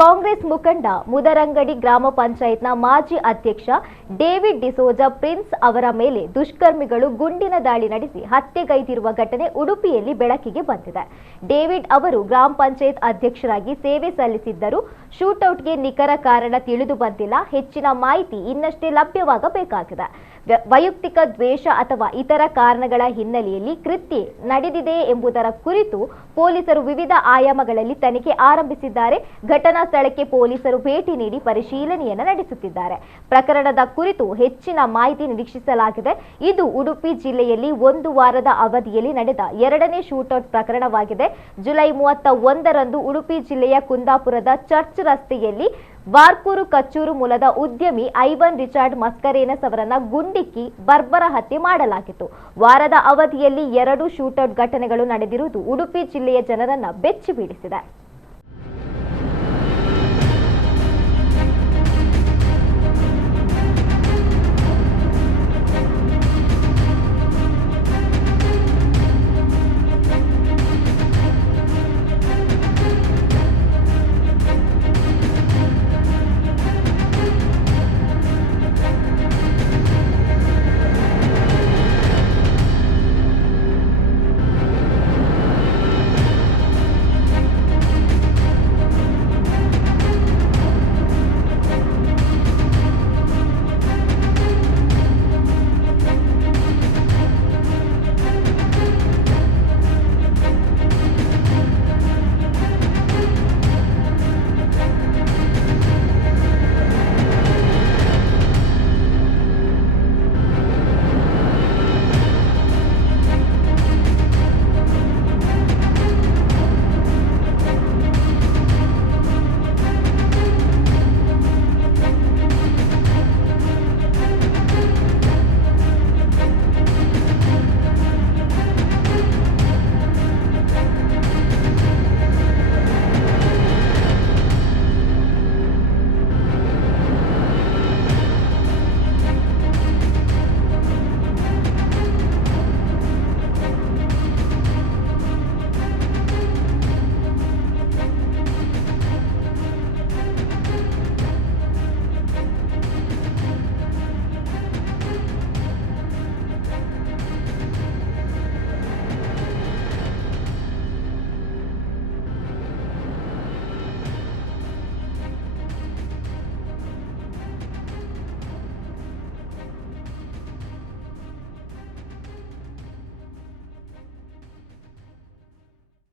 ಕಾಂಗ್ರೆಸ್ ಮುಖಂಡ ಮುದರಂಗಡಿ ಗ್ರಾಮ ಪಂಚಾಯತ್ನ ಮಾಜಿ ಅಧ್ಯಕ್ಷ ಡೇವಿಡ್ ಡಿಸೋಜಾ ಪ್ರಿನ್ಸ್ ಅವರ ಮೇಲೆ ದುಷ್ಕರ್ಮಿಗಳು ಗುಂಡಿನ ದಾಳಿ ನಡೆಸಿ ಹತ್ಯೆಗೈದಿರುವ ಘಟನೆ ಉಡುಪಿಯಲ್ಲಿ ಬೆಳಕಿಗೆ ಬಂದಿದೆ. ಡೇವಿಡ್ ಅವರು ಗ್ರಾಮ ಪಂಚಾಯತ್ ಅಧ್ಯಕ್ಷರಾಗಿ ಸೇವೆ ಸಲ್ಲಿಸಿದ್ದರು. ಶೂಟೌಟ್ಗೆ ನಿಖರ ಕಾರಣ ತಿಳಿದು ಬಂದಿಲ್ಲ. ಹೆಚ್ಚಿನ ಮಾಹಿತಿ ಇನ್ನಷ್ಟೇ ಲಭ್ಯವಾಗಬೇಕಾಗಿದೆ. ವೈಯಕ್ತಿಕ ದ್ವೇಷ ಅಥವಾ ಇತರ ಕಾರಣಗಳ ಹಿನ್ನೆಲೆಯಲ್ಲಿ ಕೃತ್ಯ ನಡೆದಿದೆ ಎಂಬುದರ ಕುರಿತು ಪೊಲೀಸರು ವಿವಿಧ ಆಯಾಮಗಳಲ್ಲಿ ತನಿಖೆ ಆರಂಭಿಸಿದ್ದಾರೆ. ಘಟನಾ ಸ್ಥಳಕ್ಕೆ ಪೊಲೀಸರು ಭೇಟಿ ನೀಡಿ ಪರಿಶೀಲನೆಯನ್ನು ನಡೆಸುತ್ತಿದ್ದಾರೆ. ಪ್ರಕರಣದ ಕುರಿತು ಹೆಚ್ಚಿನ ಮಾಹಿತಿ ನಿರೀಕ್ಷಿಸಲಾಗಿದೆ. ಇದು ಉಡುಪಿ ಜಿಲ್ಲೆಯಲ್ಲಿ ಒಂದು ವಾರದ ಅವಧಿಯಲ್ಲಿ ನಡೆದ ಎರಡನೇ ಶೂಟೌಟ್ ಪ್ರಕರಣವಾಗಿದೆ. ಜುಲೈ 31ರಂದು ಉಡುಪಿ ಜಿಲ್ಲೆಯ ಕುಂದಾಪುರದ ಚರ್ಚ್ ರಸ್ತೆಯಲ್ಲಿ ವಾರ್ಕೂರು ಕಚ್ಚೂರು ಮೂಲದ ಉದ್ಯಮಿ ಐವನ್ ರಿಚಾರ್ಡ್ ಮಸ್ಕರೇನಸ್ ಅವರನ್ನ ಗುಂಡಿಕ್ಕಿ ಬರ್ಬರ ಹತ್ಯೆ ಮಾಡಲಾಗಿತ್ತು. ವಾರದ ಅವಧಿಯಲ್ಲಿ 2 ಶೂಟೌಟ್ ಘಟನೆಗಳು ನಡೆದಿರುವುದು ಉಡುಪಿ ಜಿಲ್ಲೆಯ ಜನರನ್ನ ಬೆಚ್ಚಿ ಬೀಳಿಸಿದೆ.